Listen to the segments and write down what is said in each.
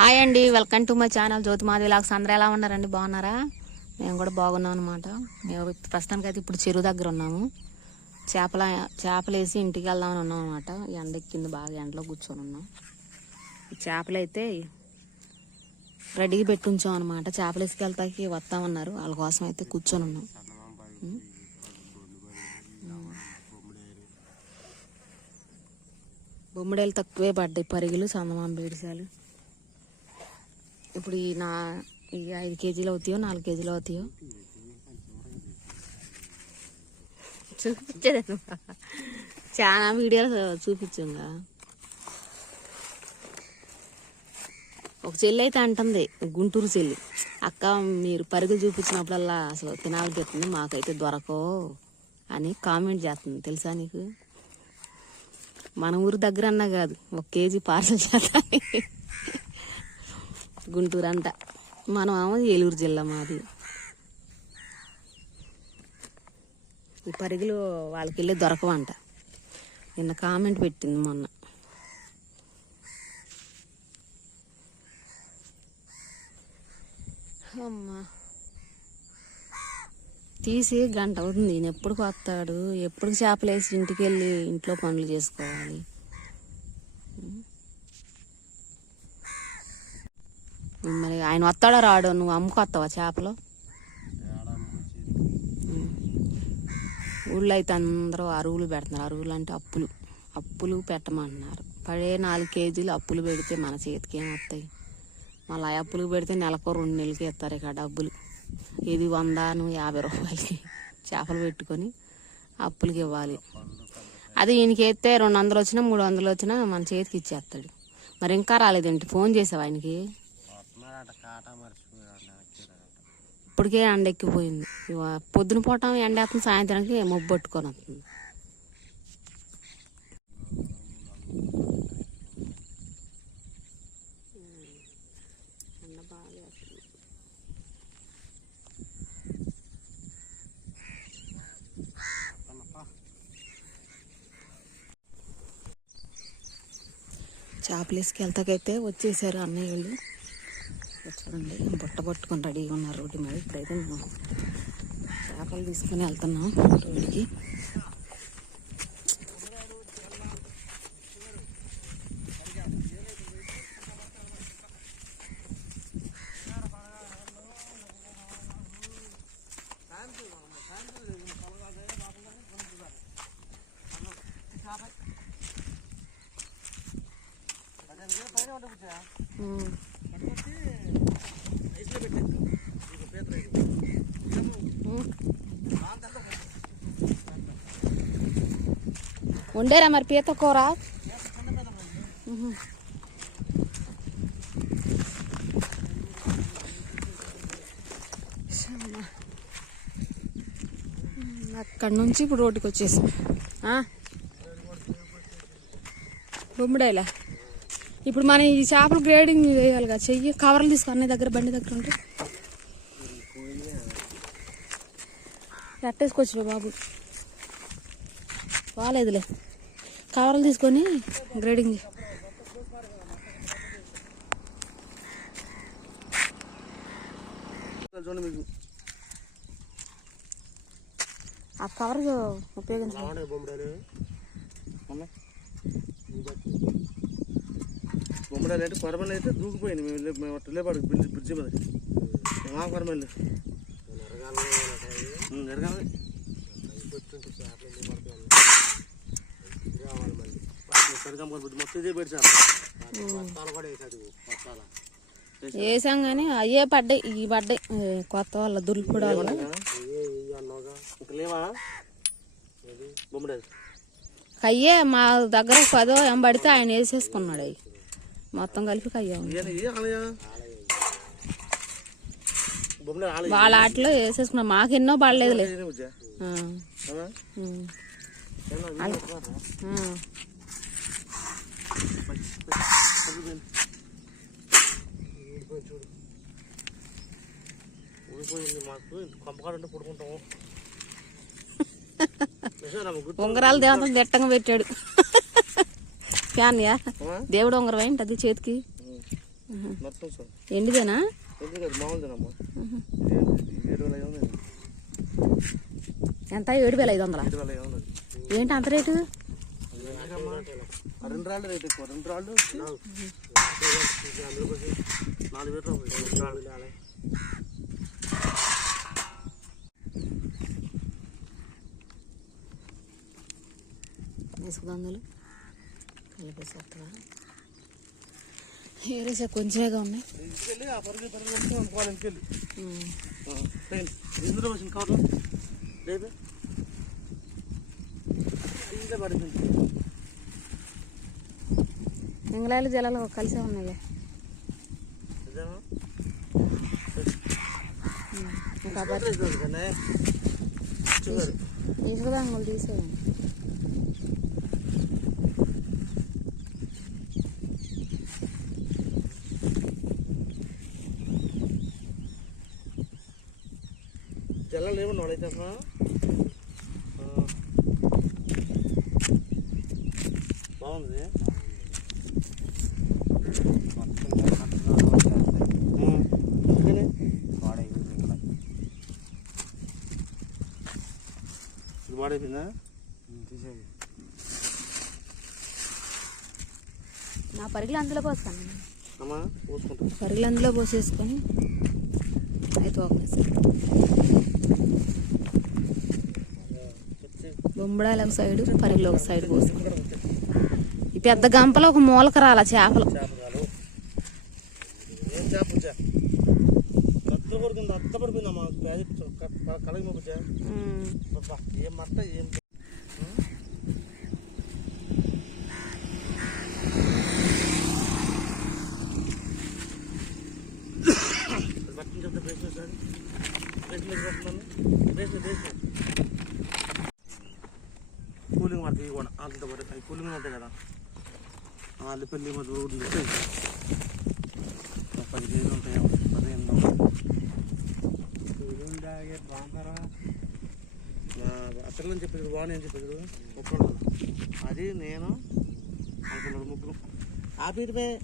Hi అండి welcome to my channel Jyothi మాది లాక్స్ అందరూ ఎలా ఉన్నారండి? బాగున్నారా? మేము కూడా బాగున్నాం అనమాట మేము ప్రస్తుతానికి అయితే ఇప్పుడు చెరువు దగ్గర ఉన్నాము. చేపల చేపలు వేసి ఇంటికి వెళ్దామని ఉన్నాం అనమాట ఎండ ఎక్కింది బాగా ఎండలో కూర్చొని ఉన్నాం. చేపలు అయితే రెడీగా పెట్టుంచాం అనమాట చేపలు వేసుకెళ్తాకి వస్తామన్నారు. వాళ్ళ కోసం అయితే కూర్చొని ఉన్నాం. బొమ్మడేలు తక్కువే పడ్డాయి. పరిగెలు చందమామ బీడిసాలు. ఇప్పుడు ఈ నా ఈ ఐదు కేజీలు అవుతాయో నాలుగు కేజీలు అవుతాయో? చూపించలేదు? చాలా వీడియోలు చూపించుగా. ఒక చెల్లి అయితే అంటుంది గుంటూరు చెల్లి అక్క మీరు పరుగులు చూపించినప్పుడల్లా అసలు తినాలనిపిస్తుంది మాకైతే దొరకో అని కామెంట్ చేస్తుంది తెలుసా నీకు? మన ఊరు దగ్గర అన్నా కాదు ఒక కేజీ పార్సల్ చేస్తా గుంటూరు అంట మనం ఏమో ఏలూరు జిల్లా మాది. ఈ పరుగులు వాళ్ళకి వెళ్ళి దొరకవంట. నిన్న కామెంట్ పెట్టింది మొన్న. అమ్మా. తీసి గంట అవుతుంది. ఈయన ఎప్పుడు వస్తాడు ఎప్పుడు చేపలు వేసి ఇంటికి వెళ్ళి ఇంట్లో పనులు చేసుకోవాలి? మరి ఆయన వస్తాడో రాడో నువ్వు అమ్ముకొస్తావా చేపలు? ఊళ్ళో అయితే అందరూ అరువులు పెడుతున్నారు. అరువులు అంటే అప్పులు. అప్పులు పెట్టమంటున్నారు. పడే నాలుగు కేజీలు అప్పులు పెడితే మన చేతికి ఏం వస్తాయి మళ్ళీ అప్పులు పెడితే నెలకు రెండు నెలలకి ఇస్తారు ఇక డబ్బులు. ఇది వందను యాభై రూపాయలకి చేపలు పెట్టుకొని అప్పులకి ఇవ్వాలి. అది ఈయనకి ఎత్తే రెండు వందలు వచ్చినా మూడు వందలు వచ్చినా మన చేతికి ఇచ్చేస్తాడు. మరి ఇంకా రాలేదేంటి? ఫోన్ చేసావు ఆయనకి? ఇప్పటికే ఎండ ఎక్కిపోయింది ఇవ- పొద్దున పూట ఎండ వేస్తుంది సాయంత్రానికి మబ్బు పట్టుకొని వస్తుంది. చేపలు వేసుకెళ్తాకైతే వచ్చేసారు అన్నయ్య వాళ్ళు. చూడండి బుట్ట పట్టుకొని రెడీగా ఉన్నారు రోడ్డు మీద ఇప్పుడైతే మేము చేపలు తీసుకుని వెళ్తున్నాం రోడ్డుకి. ఉమ్. వండారా మరి పీత కూర? అక్కడి నుంచి ఇప్పుడు రోడ్డుకి వచ్చేసాం? బొమ్మిడాయిలా? ఇప్పుడు మనం ఈ చేపలు గ్రేడింగ్ చేయాలిగా చెయ్యి కవర్లు తీసుకో అన్నయ్య దగ్గర బండి దగ్గర ఉంటే. ఎట్టేసుకొచ్చు బాబు. బాగాలేదులే కవర్లు తీసుకొని గ్రేడింగ్ చేయి. చూడండి మీకు. ఆ కవర్ ఉపయోగించాలి బొమ్మడాలు అంటే కొరమల్లి అయితే దూకిపోయింది. మేము మేము అట్లే పడు బ్రిడ్జి బ్రిడ్జి మీద. మా కొరమల్లి. ఎరగాలి. వేసాం కానీ అయ్యే పడ్డాయి ఈ పడ్డాయి. కొత్త వాళ్ళ దుర్పుడు వాళ్ళు కయ్యే మా దగ్గర పదో ఏం పడితే ఆయన వేసేసుకున్నాడు అవి మొత్తం కలిపి కయ్యా వాళ్ళ ఆటలో వేసేసుకున్నా మాకు ఎన్నో పడలేదులే. ఆ. ఊడిపోయింది మాకు కొంపకాడంటే పడుకుంటాము ఉంగరాలు దేవతలు దిట్టంగా పెట్టాడు. ఫ్యాన్ యా ఆ? దేవుడు ఉంగరం ఏంటి అది చేతికి. ఎండిదేనా? ఎంత? ఏడు వేల ఐదు వందల. ఏంటి అంత రేటు? రెండు రాళ్ళు రేట్ ఎక్కువ. రెండు రాళ్ళు నాలుగు వేలు రూపాయలు. రెండు రాళ్ళు. ఇసుక దందులు కలిపేసేస్తావా ఏరేసా కొంచెమేగా ఉన్నాయి? ఇందులో వచ్చిన కవర్లో లేదు. ఇంట్లో పడిపోయింది. ఇంగ్లాయలు జలాలు కలిసే ఉన్నాయి నిజమా? ఇంకా షుగర్ వేసుకోవాలి కదే. షుగర్ ఇసుక దంగులు తీసేయండి జల్లాలు ఏమన్నా వాడైతే. బాగుంది ఇది వాడైపోయిందా నా పరిగిలు అందులో పోస్తాను. అమ్మా పోసుకుంటా. పరిగిలు అందులో పోసేసుకొని అయితే ఒక బొమ్మడాలు ఒక సైడు పరిగిలు ఒక సైడ్ పోసుకుంటాం. ఈ పెద్ద గంపలో ఒక మూలక రాల చేపలు. చేపలు ఏం చేప కొడుకుంది అత్త పడిపోయిందమ్మా ప్యాకెట్ కలగి. అబ్బా, ఏం మట్ట ఏం కూలింగ్ పడుతుంది ఇవి కూడా అంత పడుతుంది కూలింగ్ ఉంటాయి కదా. వాళ్ళు పెళ్ళి మధ్య ఊర్లు ఉంటాయి పది కేజీలు ఉంటాయి పదిహేను అతను చెప్పారు వాణి అని చెప్పారు ఒక్కడు అది నేను అనుకున్నాడు ముగ్గురు. ఆపిమే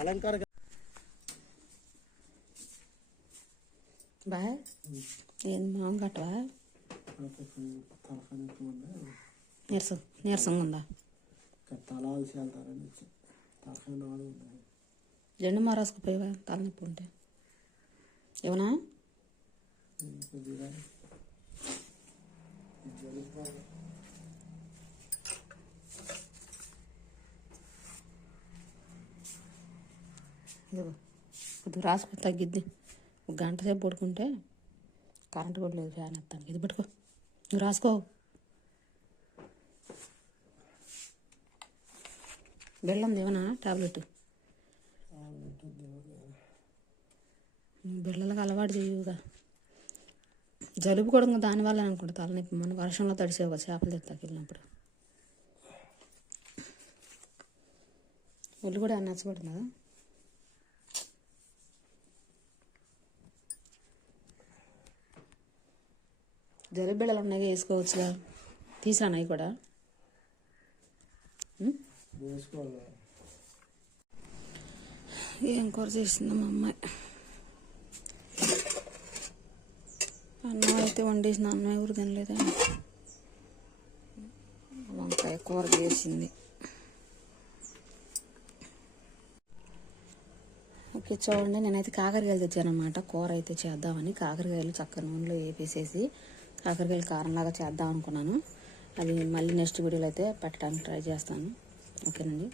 అలంకార బాయ్. నేను మామ కట్టవా? నీరసం నీరసంగా ఉందా? తలాల్సి వెళ్తారని వచ్చి తలకాయ నాడు జెండు మారాసుకుపోయావా తలనొప్పి ఉంటే. ఏమన్నా? కొద్దిగా రాసుకుని తగ్గిద్ది. ఒక గంట సేపు పడుకుంటే కరెంట్ కూడా లేదు ఫ్యాన్ ఎత్తాను ఇది పట్టుకో. నువ్వు రాసుకో. బెల్లం ఏమన్నా టాబ్లెట్. బిళ్ళలకు అలవాటు చేయవుగా జలుబు కూడా దానివల్ల అనుకుంటా. తలనొప్పి మన వర్షంలో తడిసేవు కదా చేపలు తెస్తాకి వెళ్ళినప్పుడు. ఒళ్ళు కూడా నచ్చబడుతుందా? జలుబు బిళ్ళలు ఉన్నాయి వేసుకోవచ్చుగా. తీసాను అవి కూడా. ఏం కూర చేసింది మా అమ్మాయి? అన్నం అయితే వండేసిన అన్నం ఎవరు తినలేదా వంకాయ కూర చేసింది. ఓకే చూడండి నేనైతే కాకరకాయలు తెచ్చానమాట కూర అయితే చేద్దామని కాకరకాయలు చక్క నూనెలో వేపేసేసి కాకరకాయలు కారంలాగా చేద్దాం అనుకున్నాను. అది మళ్ళీ నెక్స్ట్ వీడియోలో అయితే పెట్టడానికి ట్రై చేస్తాను. ఓకేనండి.